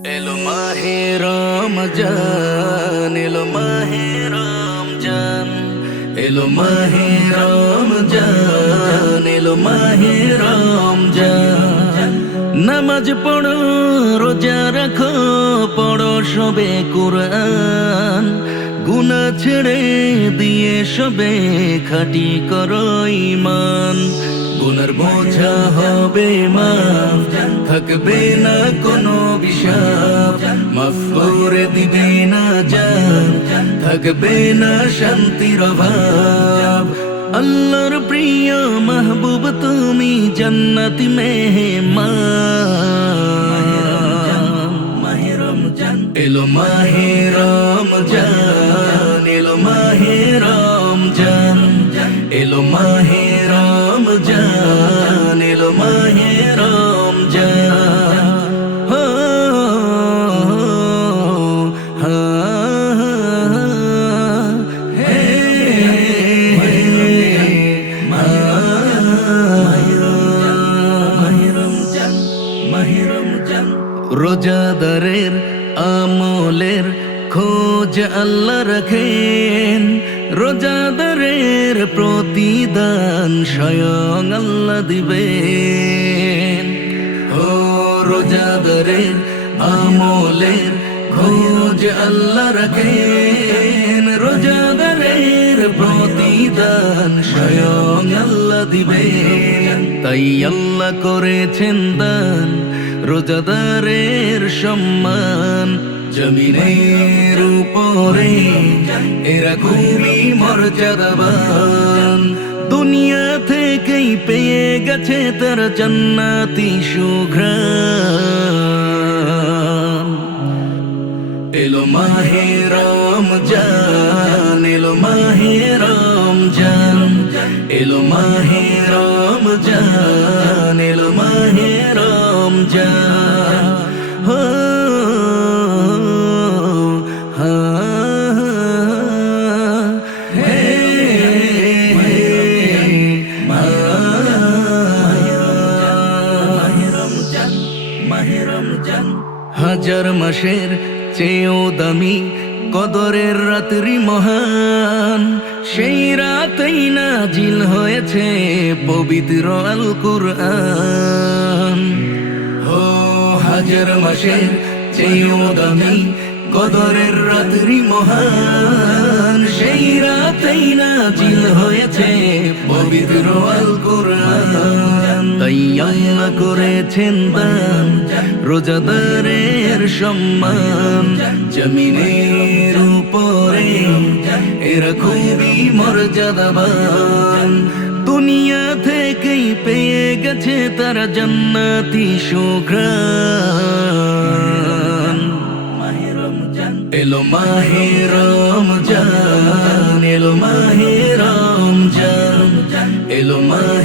এলো মাহে রমজান, এলো মাহে রমজান, এলো মাহে রমজান, এলো মাহে রমজান। নামাজ পড়ো, রোজা রাখো, পড়ো সবে কুরআন। গুনাহ ছেড়ে দিয়ে সবে খাঁটি করো ঈমান। গুনার বোঝা হবে মাফ, থাকবে না কোনো বিষাদ। মাফ করে দিবে না জান, থাকবে না শান্তির অভাব। আল্লাহর প্রিয় মাহবুব তুমি, জান্নাতি মেহমান। মাহে রমজান, এলো মাহে রমজান, এলো মাহে রমজান, এলো মাহে রমজান, এলো মাহে রমজান। হো হা হে মাহে রমজান। রোজাদারের আমলের খোঁজ আল্লাহ রাখেন, রোজাদারের প্রতিদান স্বয়ং আল্লাহ দিবেন। ও রোজাদারের আমলের খোঁজ আল্লাহ রাখেন, রোজাদারের প্রতিদান স্বয়ং আল্লাহ দিবেন। তাই আল্লাহ করেছেন দান রোজাদারের সম্মান। জমিনের উপরে এরা খুবই মর্যাদাবান। দুনিয়া থেকেই পেয়ে গেছে তার জান্নাতি সুঘ্রাণ। এলো মাহে রমজান, এলো মাহে রমজান, এলো মাহে রমজান, এলো মাহে রমজান। হো হা হে মাহে রমজান। হাজার মাসের চেয়েও দামি কদরের রাত্রি মহান। সেই রাতেই নাজিল হয়েছে পবিত্র আল কুরআন। হো হাজার মাসের চেয়েও দামি কদরের রাত্রি মহান। সেই রাতেই নাজিল হয়েছে পবিত্র আল কুরআন। তাই আল্লাহ করেছেন দান রোজাদারের সম্মান। জমিনের উপরে এরা খুবই মর্যাদাবান। দুনিয়া থেকেই পেয়ে গেছে তারা জান্নাতি সুঘ্রাণ। এলো মাহে রমজান, এলো মাহে রমজান, এলো মাহে